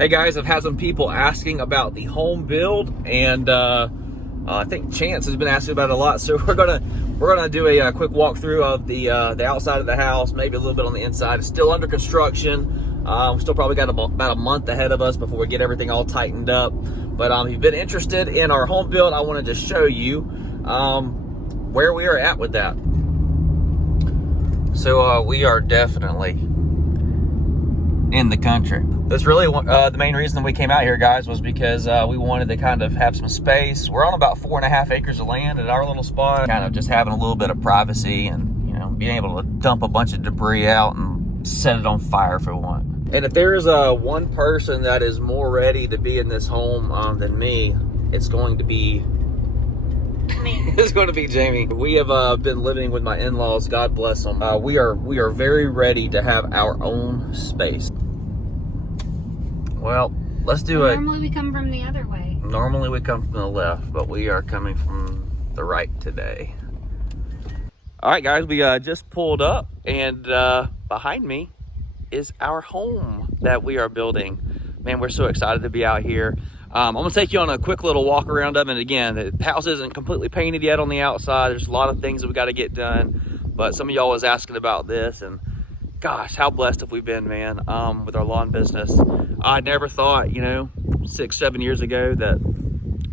Hey guys, I've had some people asking about the home build, and I think Chance has been asking about it a lot. So we're gonna do a quick walkthrough of the outside of the house, maybe a little bit on the inside. It's still under construction. We still probably got about a month ahead of us before we get everything all tightened up. But if you've been interested in our home build, I want to just show you where we are at with that. So we are definitely in the country. That's really the main reason we came out here, guys, was because we wanted to kind of have some space. We're on about 4.5 acres of land at our little spot, kind of just having a little bit of privacy and, you know, being able to dump a bunch of debris out and set it on fire if we want. And if there is one person that is more ready to be in this home than me, it's going to be me. It's going to be Jamie. We have been living with my in-laws, God bless them. We are very ready to have our own space. Well, let's do it. Normally we come from the other way. Normally we come from the left, but we are coming from the right today. All right, guys, we just pulled up, and behind me is our home that we are building. Man, we're so excited to be out here. I'm gonna take you on a quick little walk around of it. Again, the house isn't completely painted yet on the outside. There's a lot of things that we got to get done, but some of y'all was asking about this, and gosh, how blessed have we been, man, with our lawn business. I never thought, 6-7 years ago that,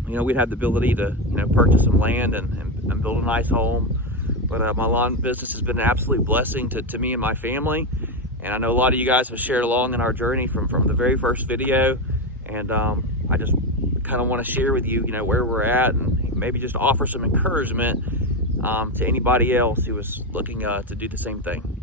we'd have the ability to, purchase some land and build a nice home. But my lawn business has been an absolute blessing to me and my family. And I know a lot of you guys have shared along in our journey from the very first video. And I just kind of want to share with you, where we're at, and maybe just offer some encouragement to anybody else who is looking to do the same thing.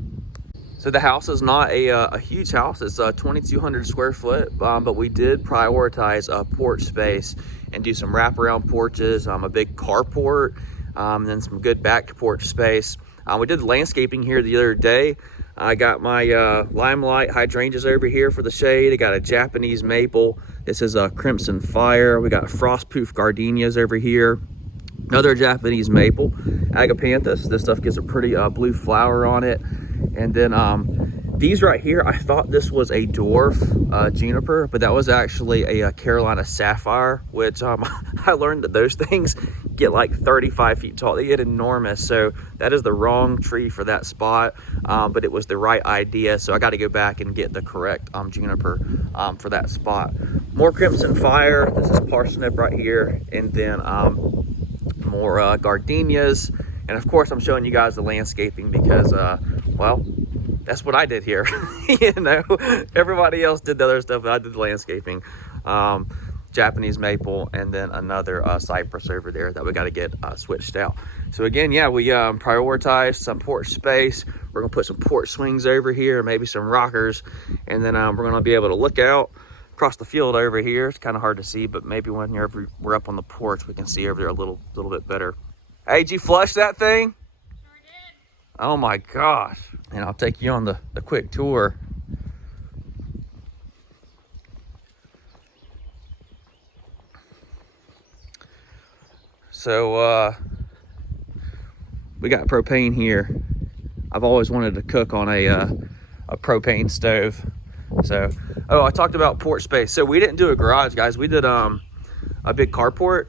So the house is not a huge house. It's 2,200 square foot, but we did prioritize porch space and do some wraparound porches, a big carport, and then some good back porch space. We did landscaping here the other day. I got my limelight hydrangeas over here for the shade. I got a Japanese maple. This is a crimson fire. We got frost-proof gardenias over here. Another Japanese maple, agapanthus. This stuff gets a pretty blue flower on it. And then these right here, I thought this was a dwarf juniper, but that was actually a Carolina sapphire, which I learned that those things get like 35 feet tall. They get enormous. So that is the wrong tree for that spot, but it was the right idea. So I got to go back and get the correct juniper for that spot. More crimson fire. This is parsnip right here. And then more gardenias. And of course, I'm showing you guys the landscaping because, well, that's what I did here. Everybody else did the other stuff, but I did the landscaping. Japanese maple, and then another cypress over there that we got to get switched out. So again, yeah, we prioritized some porch space. We're gonna put some porch swings over here, maybe some rockers, and then we're gonna be able to look out across the field over here. It's kind of hard to see, but maybe when we're up on the porch, we can see over there a little bit better. Hey, did you flush that thing? Sure did. Oh my gosh. And I'll take you on the quick tour. So we got propane here. I've always wanted to cook on a propane stove. So, I talked about porch space. So we didn't do a garage, guys. We did a big carport.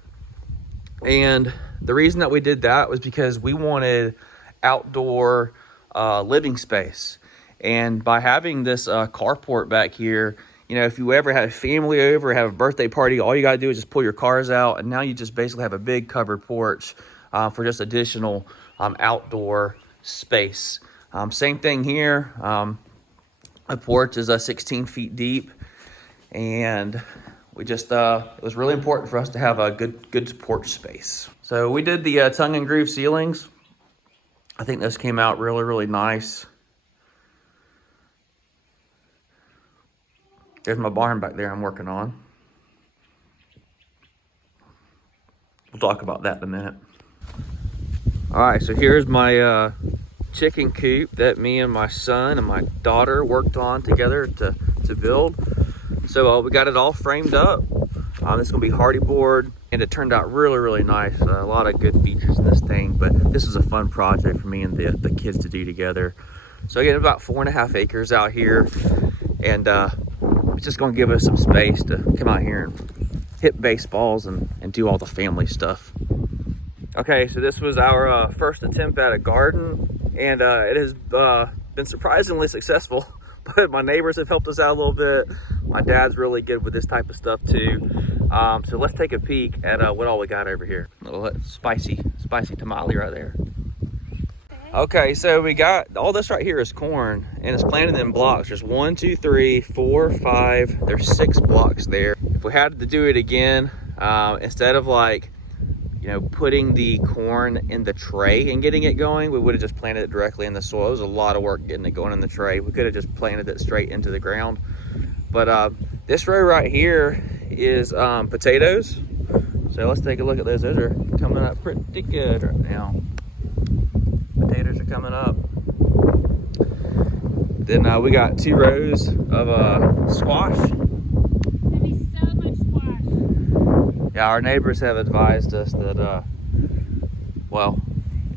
And the reason that we did that was because we wanted outdoor living space. And by having this carport back here, if you ever have family over, have a birthday party, all you got to do is just pull your cars out. And now you just basically have a big covered porch for just additional outdoor space. Same thing here. The porch is 16 feet deep. And we just, it was really important for us to have a good porch space. So we did the tongue and groove ceilings. I think this came out really, really nice. There's my barn back there I'm working on. We'll talk about that in a minute. All right, so here's my chicken coop that me and my son and my daughter worked on together to build. So we got it all framed up. It's gonna be hardy board, and it turned out really, really nice. A lot of good features in this thing, but this is a fun project for me and the kids to do together. So again, about 4.5 acres out here, and it's just gonna give us some space to come out here and hit baseballs and do all the family stuff. Okay, so this was our first attempt at a garden, and it has been surprisingly successful. But my neighbors have helped us out a little bit. My dad's really good with this type of stuff too. So let's take a peek at what all we got over here. A little spicy tamale right there. Okay, so we got all this right here is corn, and it's planted in blocks. There's 1, 2, 3, 4, 5. There's 6 blocks there. If we had to do it again, instead of like, you know, putting the corn in the tray and getting it going, we would have just planted it directly in the soil. It was a lot of work getting it going in the tray. We could have just planted it straight into the ground. But this row right here is potatoes. So let's take a look at those. Those are coming up pretty good right now. Potatoes are coming up. Then we got 2 rows of squash. There'll be so much squash. Yeah, our neighbors have advised us that, well,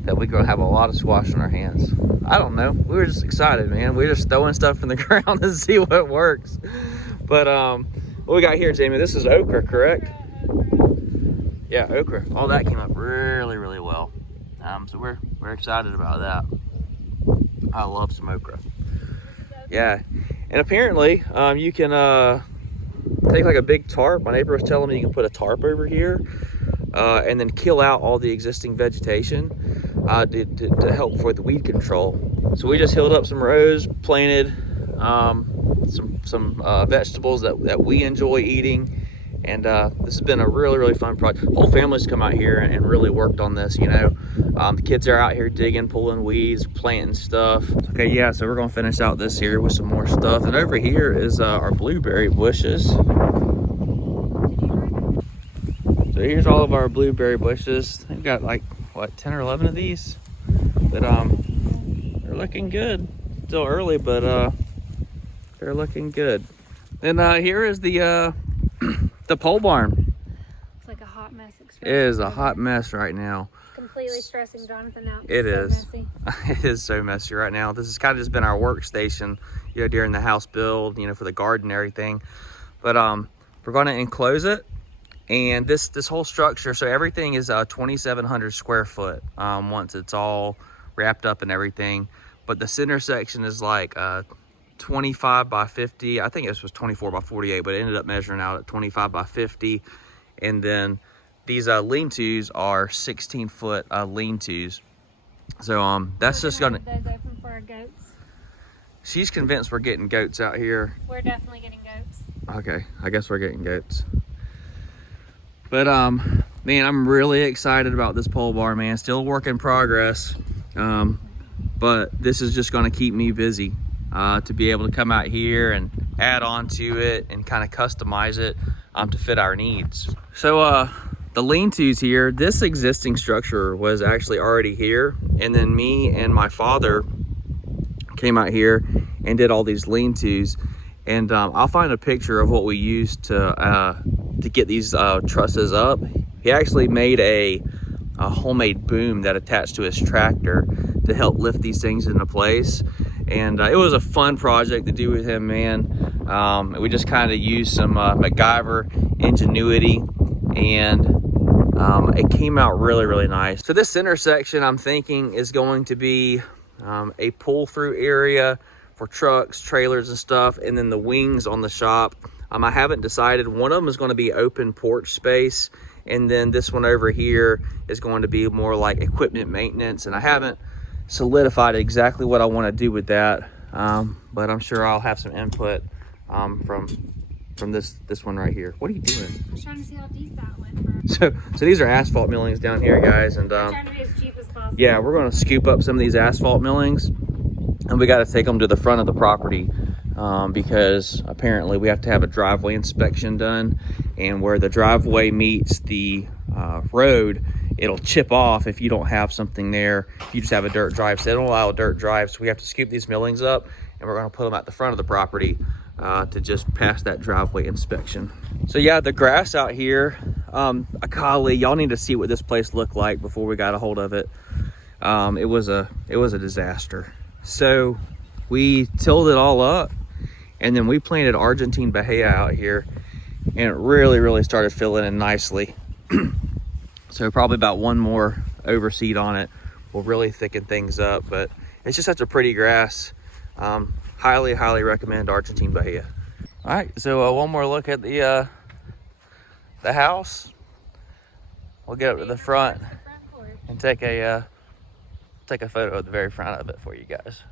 that we're gonna have a lot of squash in our hands. I don't know. We were just excited, man. We're just throwing stuff in the ground to see what works. But what we got here, Jamie? This is okra, correct? Yeah, okra. All that came up really, really well. So we're excited about that. I love some okra. Yeah, and apparently you can take like a big tarp. My neighbor was telling me you can put a tarp over here and then kill out all the existing vegetation to help with weed control. So we just healed up some rows, planted some vegetables that we enjoy eating. And this has been a really, really fun project. The whole family's come out here and really worked on this, you know. The kids are out here digging, pulling weeds, planting stuff. Okay, yeah, so we're gonna finish out this here with some more stuff. And over here is our blueberry bushes. So here's all of our blueberry bushes. We've got like, what, 10 or 11 of these? But they're looking good. Still early, but they're looking good. And here is the pole barn. It's like a hot mess. It is a hot mess right now. Completely stressing Jonathan out. It is. Messy. It is so messy right now. This has kind of just been our workstation, you know, during the house build, you know, for the garden and everything. But we're going to enclose it, and this whole structure. So everything is 2,700 square foot once it's all wrapped up and everything. But the center section is like 25 by 50. I think it was 24 by 48, but it ended up measuring out at 25 by 50. And then these lean-tos are 16-foot lean-tos. So that's just gonna. Those open for our goats. She's convinced we're getting goats out here. We're definitely getting goats. Okay, I guess we're getting goats. But man, I'm really excited about this pole barn, man. Still a work in progress. But this is just gonna keep me busy. To be able to come out here and add on to it and kind of customize it to fit our needs. So the lean-tos here, this existing structure was actually already here, and then me and my father came out here and did all these lean-tos. And I'll find a picture of what we used to get these trusses up. He actually made a homemade boom that attached to his tractor to help lift these things into place. And it was a fun project to do with him, man. We just kind of used some MacGyver ingenuity, and it came out really, really nice. So this center section, I'm thinking, is going to be a pull-through area for trucks, trailers, and stuff, and then the wings on the shop. I haven't decided. One of them is going to be open porch space, and then this one over here is going to be more like equipment maintenance, and I haven't solidified exactly what I want to do with that, but I'm sure I'll have some input from this one right here. What are you doing? I was trying to see how deep that went. For... So these are asphalt millings down here, guys, and I'm trying to be as cheap as possible. yeah, we're going to scoop up some of these asphalt millings, and we got to take them to the front of the property because apparently we have to have a driveway inspection done, and where the driveway meets the road, it'll chip off if you don't have something there. If you just have a dirt drive, so they don't allow a dirt drive, so we have to scoop these millings up, and we're going to put them at the front of the property to just pass that driveway inspection. So yeah, the grass out here, golly, y'all need to see what this place looked like before we got a hold of it. It was a disaster. So we tilled it all up, And then we planted Argentine Bahia out here, and it really started filling in nicely. So probably about one more overseed on it will really thicken things up, but it's just such a pretty grass. Highly recommend Argentine Bahia. All right, so one more look at the house. We'll get up to the front and take a photo of the very front of it for you guys.